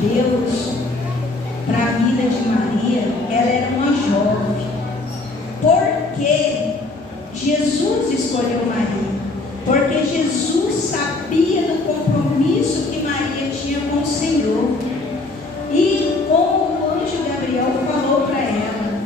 Deus para a vida de Maria, ela era uma jovem. Por que Jesus escolheu Maria? Porque Jesus sabia do compromisso que Maria tinha com o Senhor. E como o anjo Gabriel falou para ela,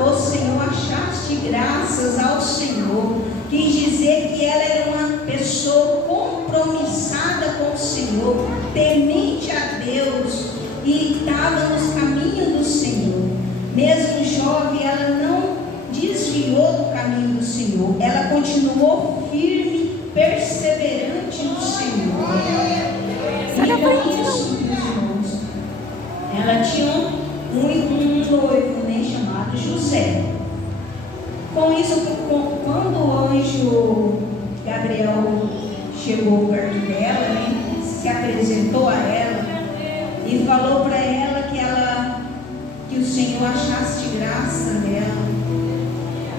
ó Senhor, achaste graças ao Senhor. Quis dizer que ela era uma pessoa compromissada com o Senhor, temente a Deus, e estava nos caminhos do Senhor. Mesmo jovem, ela não desviou do caminho do Senhor, ela continuou firme, perseverante no Senhor. E com isso, meus irmãos, ela tinha um noivo, né, chamado José. Com isso, quando o anjo Gabriel chegou perto dela, né, se apresentou a ela e falou para ela que o Senhor achasse graça nela.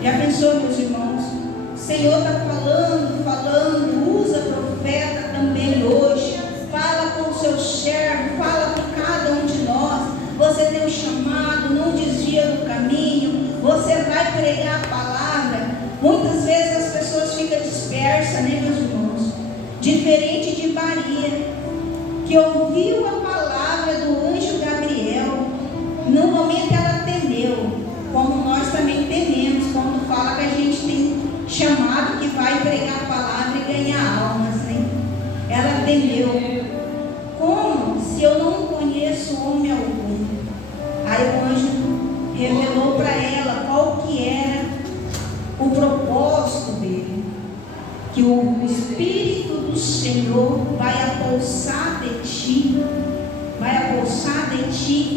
Já pensou, meus irmãos? O Senhor está falando, usa profeta também hoje. Fala com o seu servo, fala com cada um de nós. Você tem um chamado, não desvia do caminho. Você vai pregar a palavra. Muitas vezes as pessoas ficam dispersas, né, meus irmãos? Diferente de Maria, que ouviu a palavra do anjo Gabriel. No momento ela temeu, como nós também tememos quando fala que a gente tem chamado, que vai pregar a palavra e ganhar almas, né? Ela temeu. Como? Se eu não conheço homem algum. Aí o anjo revelou para ela qual que era o propósito dele. Que o Espírito do Senhor vai apolsar de ti,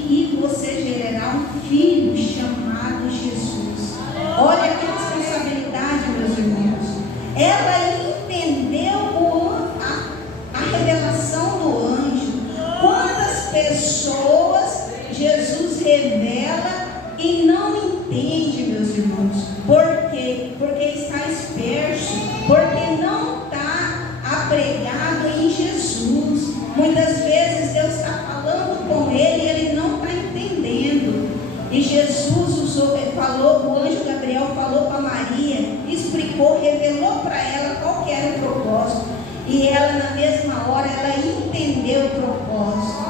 e você gerará um filho chamado Jesus. Olha que responsabilidade, meus irmãos. Ela entendeu a revelação do anjo. Quantas pessoas Jesus revela e não entende, meus irmãos? Por quê? Porque está disperso, porque não está apregado em Jesus. Muitas vezes Deus está falando com ele e ele não está entendendo. E Jesus o anjo Gabriel falou para Maria, explicou, revelou para ela qual que era o propósito. E ela, na mesma hora, ela entendeu o propósito.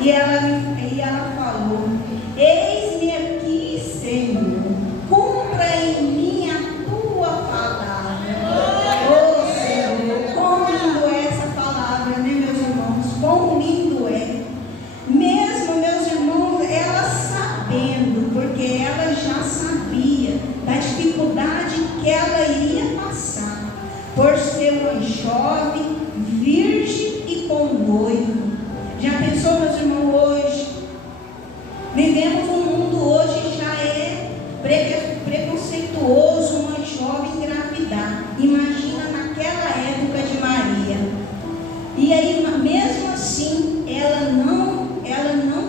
E ela falou: eis-me aqui, Senhor, cumpra em mim a tua palavra. Oh Senhor, quão lindo é essa palavra, né, meus irmãos? Quão lindo é. Mesmo, meus irmãos, ela sabendo, porque ela já sabia da dificuldade que ela iria passar, por ser uma jovem, virgem e com noivo. Já pensou, meus irmãos, hoje? Vivemos um mundo hoje que já é preconceituoso uma jovem engravidar. Imagina naquela época de Maria. E aí, mesmo assim, ela não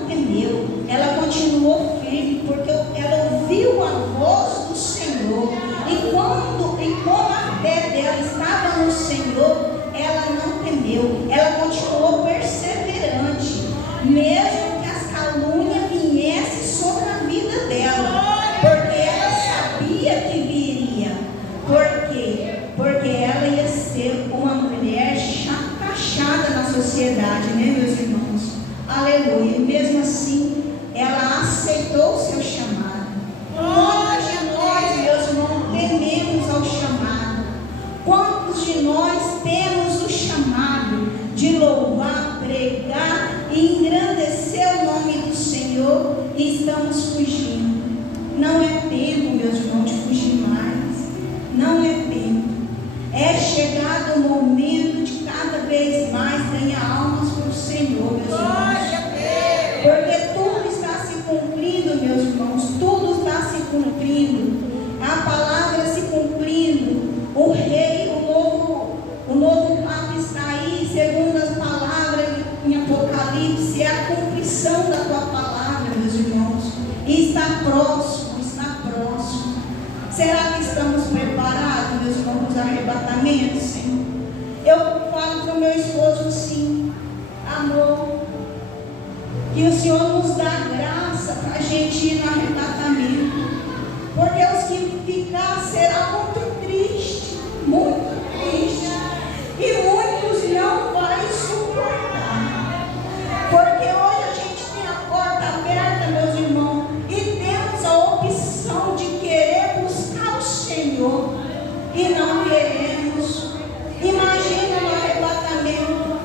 temeu. Ela continuou firme, porque ela ouviu a voz do Senhor. E como a fé dela estava no Senhor, ela não temeu. Ela continuou perseverante, mesmo que as calúnias viessem sobre a vida dela, porque ela sabia que viria. Por quê? Porque ela ia ser uma mulher taxada na sociedade, né, meus irmãos? Aleluia. E mesmo assim, ela aceitou o seu chamado. Quantos de nós, meus irmãos, tememos ao chamado? Quantos de nós temos o chamado de louvar, pregar e engrandecer o nome do Senhor e estamos fugindo? Não é tempo, meus irmãos, de fugir mais. Não é tempo. É chegado o momento de cada vez mais ganhar almas para o Senhor, meus irmãos. Porque tudo está se cumprindo, meus irmãos. Tudo está se cumprindo. A palavra se cumprindo. O rei, o novo Papa está aí, segundo as palavras em Apocalipse. É a cumprição da tua palavra, meus irmãos. E está próximo, está próximo. Será que estamos preparados, meus irmãos, para os arrebatamentos, Senhor? Eu falo para o meu esposo assim: amor, que o Senhor nos dá graça para a gente ir no arrebatamento, porque os que ficar será muito triste, e muitos não vai suportar, porque hoje a gente tem a porta aberta, meus irmãos, e temos a opção de querer buscar o Senhor e não queremos. Imagina no arrebatamento,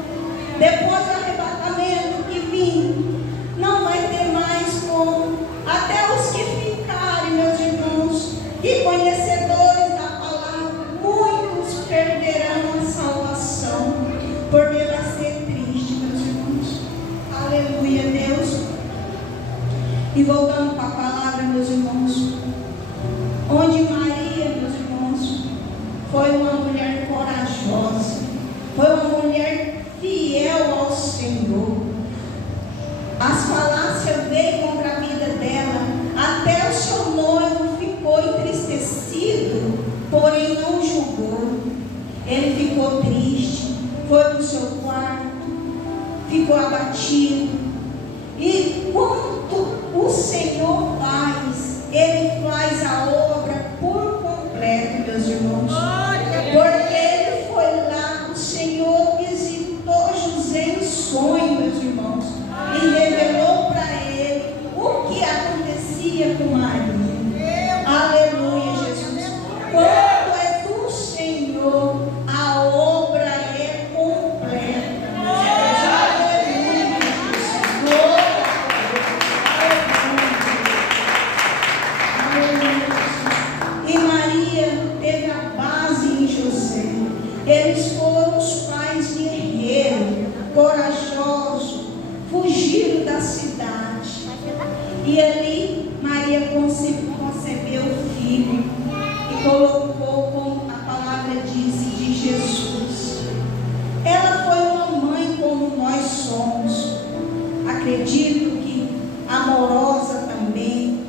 depois do arrebatamento que vim, não vai ter mais como. Até os que ficarem, meus irmãos, e conhecedores da palavra, muitos perderão a salvação, porque vai ser triste, meus irmãos. Aleluia, Deus. E voltando para a palavra, meus irmãos, onde Maria, meus irmãos, foi uma mulher corajosa, foi uma mulher fiel ao Senhor. As falácias veio contra a vida dela, até o seu noivo ficou entristecido, porém não julgou. Ele ficou triste, foi para o seu quarto, ficou abatido. E quanto o Senhor faz, Ele faz a obra por completo, meus irmãos. Porque Ele foi lá, o Senhor visitou José em sonho, meus irmãos, e revelou para ele o que acontecia com Maria. Aleluia, Jesus. Quando é do Senhor, a obra é completa. Aleluia, Jesus. Aleluia. E Maria teve a base em José. Eles foram os pais guerreiros, corajosos, fugiram da cidade. E ali Maria concebeu o filho e colocou, como a palavra diz, de Jesus. Ela foi uma mãe como nós somos. Acredito que amorosa também,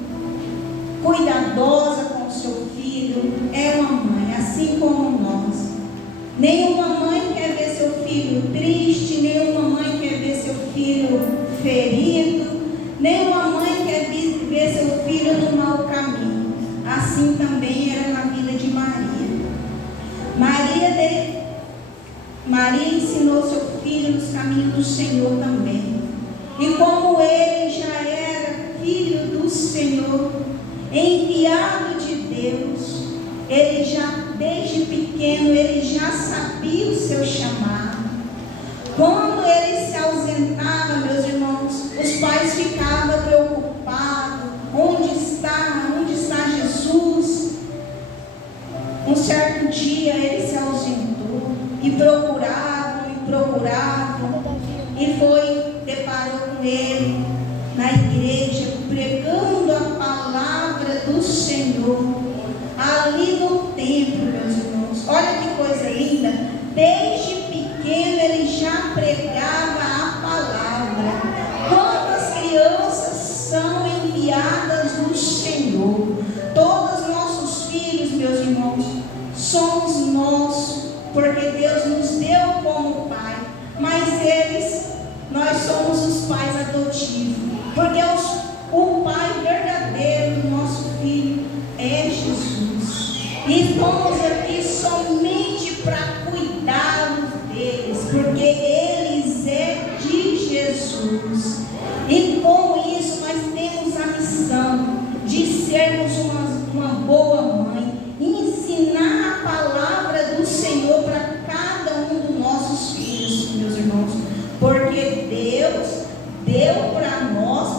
cuidadosa com o seu filho. É uma mãe, assim como nós. Nenhuma mãe quer ver seu filho triste, nenhuma mãe quer ver seu filho ferido, nenhuma mãe quer ver seu filho no mau caminho. Assim também era na vida de Maria. Maria ensinou seu filho nos caminhos do Senhor também. E como ele já era filho do Senhor, enviado de Deus, ele já, desde pequeno, ele já sabia o seu chamado. Quando ele se ausentava, meus irmãos, os pais ficavam preocupados. Onde está Jesus? Um certo dia ele se ausentou e procuravam, e deparou com ele na igreja, pregando a palavra do Senhor, ali no templo, meus irmãos. Olha que coisa linda, desde pequeno ele já pregava a palavra. Quantas crianças são enviadas do Senhor? Todos nossos filhos, meus irmãos, somos nossos, porque Deus nos deu como pai, mas nós somos os pais adotivos, porque o pai verdadeiro do nosso filho é Jesus, e estamos aqui somente para cuidar deles, porque eles é de Jesus. E com isso nós temos a missão de sermos uma boa mãe, ensinar a palavra do Senhor para cada um dos nossos filhos, meus irmãos, porque Deus deu para nós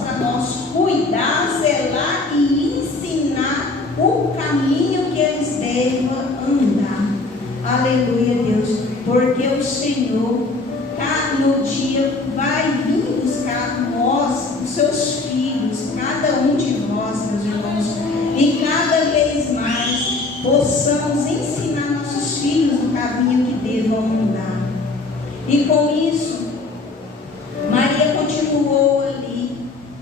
cuidar, zelar e ensinar o caminho que eles devem andar. Aleluia, Deus, porque o Senhor no dia vai vir buscar nós, os seus filhos, cada um de nós, meus irmãos, e cada vez mais possamos ensinar nossos filhos no caminho que devam andar. E com isso, Maria continuou ali,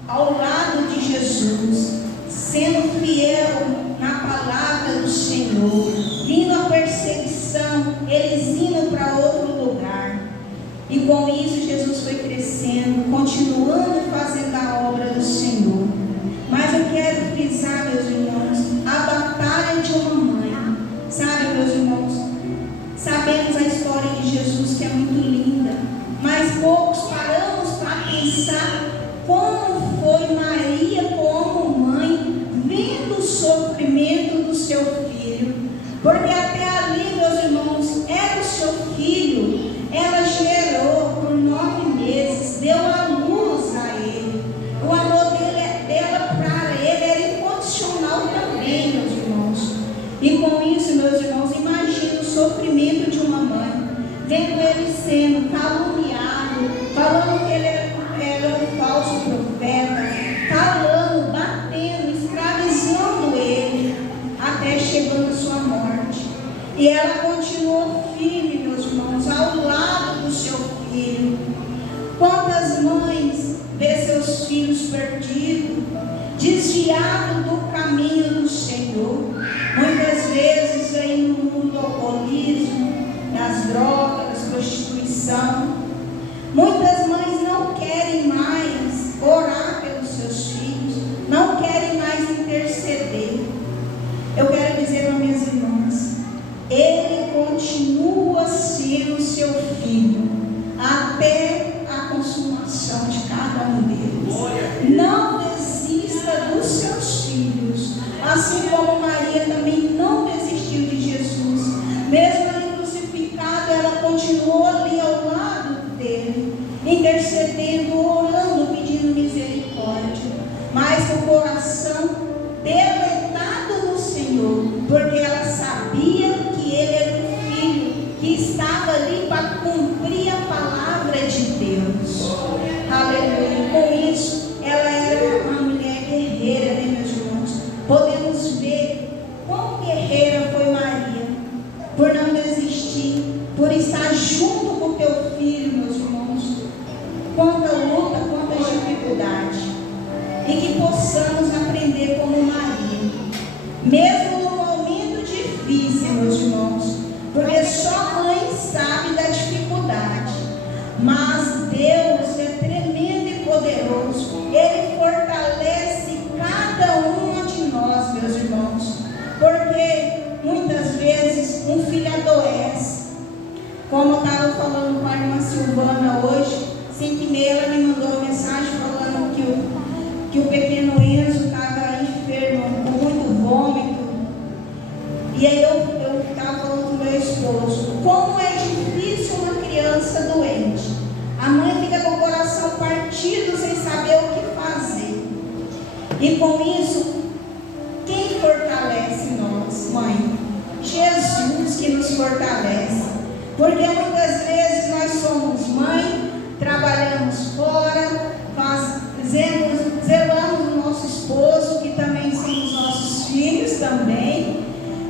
ao lado de Jesus, sendo fiel na palavra do Senhor, vindo a perseguição, eles indo para outro lugar. E com isso Jesus foi crescendo, continuando fazendo porque até ali, meus irmãos, era o seu filho. Ela gerou por 9 meses, deu a luz a ele. O amor dela para ele era incondicional também, meus irmãos. E com isso, meus irmãos, imagine o sofrimento de uma mãe, vendo ele sendo caluniado, falando que ele era um falso profeta, falando, batendo, escravizando ele, até chegando a sua morte. E ela continuou firme, meus irmãos, ao lado do seu filho. Quantas mães vê seus filhos perdidos, desviados do caminho do Senhor, muitas vezes aí no mundo do alcoolismo, das drogas, da prostituição. Muitas mães não querem mais orar pelos seus filhos, não querem mais interceder. Eu quero dizer para minhas irmãs, ele continua sendo seu filho até a consumação de cada um deles. Não desista dos seus filhos, assim como Maria também não desistiu de Jesus. Mesmo ali crucificado, ela continuou ali ao lado dele, intercedendo, orando, pedindo misericórdia, mas o coração deletado no Senhor, porque ela sabia que ele era um filho que estava ali para cumprir a palavra de Deus. Aleluia. Com isso, ela era uma mulher guerreira, né, meus irmãos? Podemos ver quão guerreira foi Maria, por não desistir, por estar junto com o teu filho, meus irmãos. Quanta luta, quanta dificuldade. E que possamos aprender como Maria, mesmo no momento difícil, meus irmãos, porque só mãe sabe da dificuldade, mas Deus é tremendo e poderoso. Ele fortalece cada uma de nós, meus irmãos, porque muitas vezes um filho adoece, como eu estava falando com a irmã Silvana hoje, 5h30 ela me mandou uma mensagem falando que o pequeno Enzo estava enfermo, com muito vômito. E aí eu estava falando com meu esposo, como é difícil uma criança doente. A mãe fica com o coração partido, sem saber o que fazer. E com isso, quem fortalece nós, mãe? Jesus que nos fortalece. Porque muitas vezes nós somos mãe, trabalhamos fora, zelamos o nosso esposo, que também são os nossos filhos também.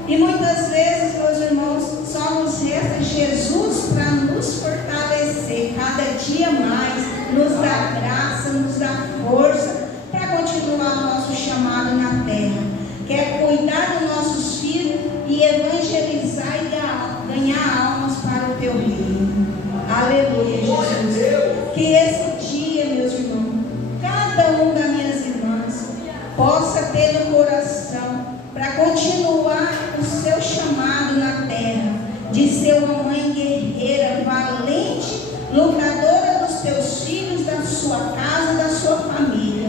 E muitas vezes, meus irmãos, só nos resta Jesus para nos fortalecer cada dia mais, nos dar graça, nos dar força para continuar o nosso chamado na terra, que é cuidar dos nossos filhos e evangelizar e ganhar almas para o teu reino. Aleluia, Jesus. Que esse dia, meus irmãos, cada um das minhas irmãs possa ter no coração para continuar o seu chamado na terra, de ser uma mãe guerreira, valente, lutadora dos teus filhos, da sua casa, da sua família.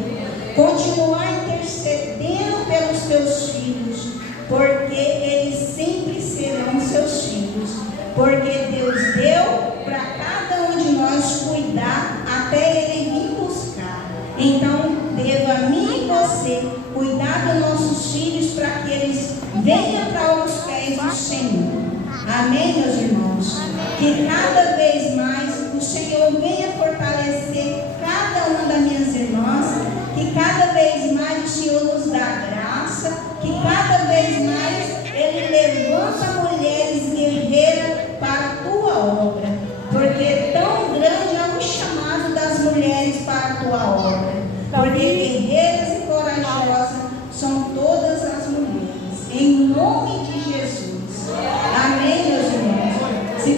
Continuar intercedendo pelos teus filhos, porque eles sempre serão seus filhos, porque Deus deu para cada um de nós cuidar até Ele vir buscar. Então, devo a mim e você cuidar dos nossos filhos para que eles venham para os pés do Senhor. Amém, meus irmãos? Que cada vez mais o Senhor venha fortalecer cada uma das minhas irmãs, que cada vez mais o Senhor nos dá graça, que cada vez mais Ele levanta mulheres guerreiras para a tua obra, porque tão grande é o chamado das mulheres para a tua obra, porque guerreiras e corajosas são todas as mulheres, em nome de Jesus. Amém, meus irmãos? Se